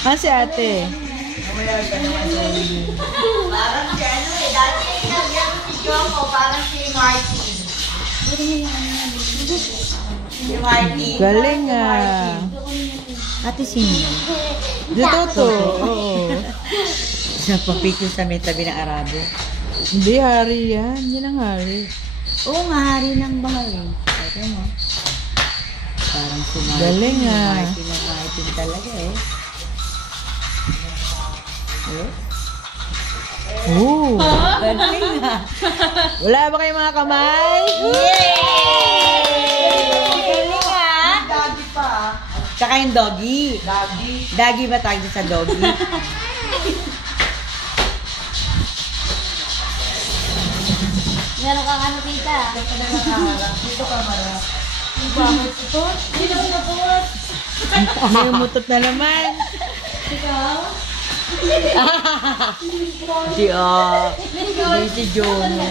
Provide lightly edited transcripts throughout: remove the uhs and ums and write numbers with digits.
Ah, si ate. Parang si ano eh, dati yung si Choco, parang si Martin. Si Martin. Galing ah. Ate sino? Dito to. Oo. Sa papicture sa may tabi ng Arabo. Hindi, hari yan. Yan ang hari. Oo nga, hari ng bahal. Ito mo. Parang si Martin. Galing ah. Martin na Martin talaga eh. Oo. Galing ah. Wala ba kayong mga kamay? Yay! Galing ah. Dagi pa. Tsaka yung doggy. Dagi. Doggy ba tawag sa doggy? Meron kang ano tita? Dito kamara. Bakit ito? Hindi na napawat. May umutot na naman. Ikaw? Si hindi si Jono.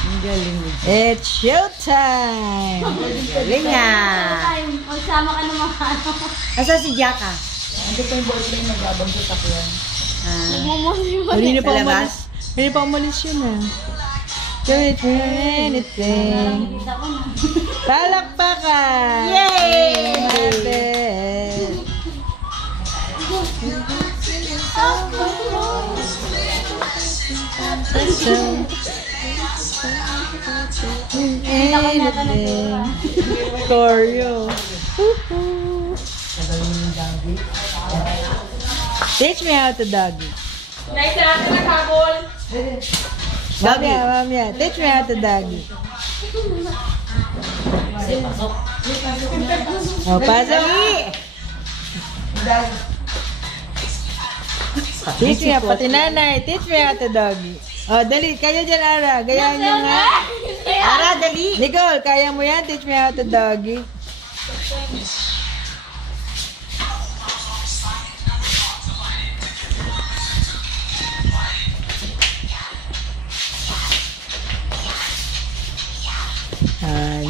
Ang galing mo. It's showtime! Galing ah. Magsama ka ng mga ano. Asa si Jaka? Ando pa yung boyfriend, nagbabagyo ako yan. Hindi na pa Sa umalis. labas? Hindi pa umalis yun ah. Don't do anything. Kita ko na. Palakpakan! Yay! Ate! Anything. Choreo. Teach me how to doggy. Mamaya, mamaya. Teach me how to doggy. Oh, pasok. Teach me, pati nanay. Teach me how to doggy. Oh, dali. Kayo dyan, Ara. Gayaan nyo nga. Ara, dali. Nicole, kaya mo yan? Teach me how to doggy.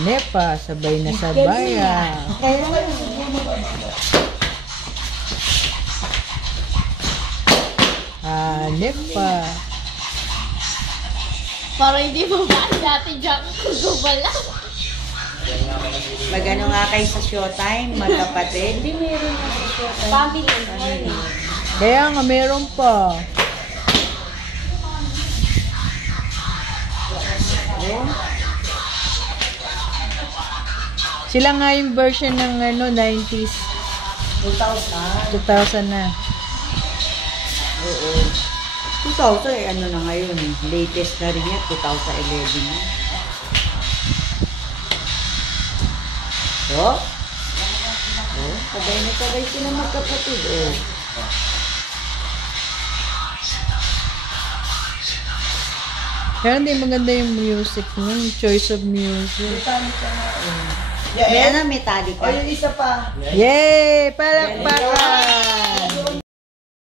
Nepa, sabay na sabay ah. Nepa. Para hindi mo ba dati Jack gubala. Magano nga kayo sa showtime, magkapatid? Hindi meron nga sa showtime. Family. Kaya nga, meron pa. Sila nga yung version ng ano, 90s. 2000 na. Oo. 2000 eh, ano na ngayon, latest na rin yan, 2011 na. Oh? Oh, sabay na sabay sila magkapatid, oh. Pero hindi maganda yung music nun, choice of music. May ano, Metallica. O yung isa pa. Yay! Palakpakan!